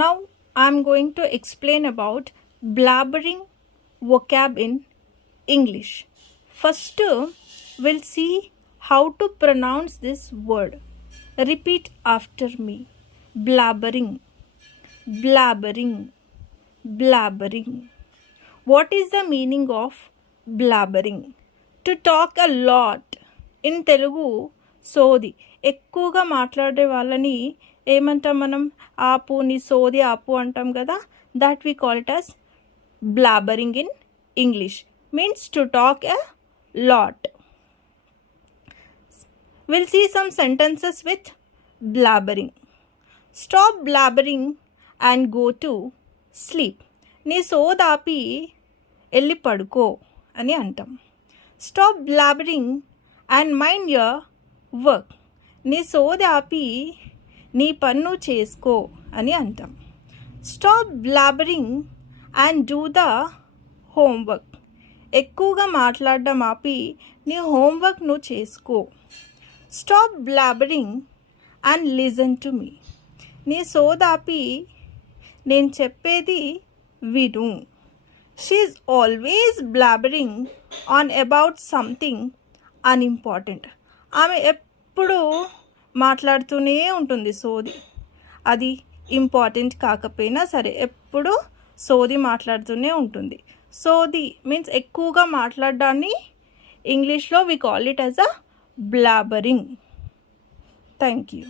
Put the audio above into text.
Now I'm going to explain about blabbering vocab in English. First, we'll see how to pronounce this word. Repeat after me. Blabbering, blabbering, blabbering. What is the meaning of blabbering? To talk a lot. In Telugu, సోది ఎక్కువగా మాట్లాడే వాళ్ళని ఏమంటాం మనం? ఆపు, నీ సోది ఆపు అంటాం కదా. That we call it as blabbering in English. Means to talk a lot. We'll see some sentences with blabbering. Stop blabbering and go to sleep. నీ సోదాపి వెళ్ళి పడుకో అని అంటాం. Stop blabbering and mind your work. నీ సోదాపి నీ పన్ను చేసుకో అని అంటాం. Stop blabbering and do the homework. ఎక్కువగా మాట్లాడడం ఆపి నీ హోంవర్క్ నువ్వు చేసుకో. Stop blabbering and listen to me. నీ సోదాపి నేను చెప్పేది విను. She is always blabbering on about something unimportant. ఆమె ఎప్పుడు మాట్లాడుతూనే ఉంటుంది సోది. అది ఇంపార్టెంట్ కాకపోయినా సరే ఎప్పుడు సోది మాట్లాడుతూనే ఉంటుంది. సోది మీన్స్ ఎక్కువగా మాట్లాడడాన్ని ఇంగ్లీష్లో we call it as a blabbering. Thank you.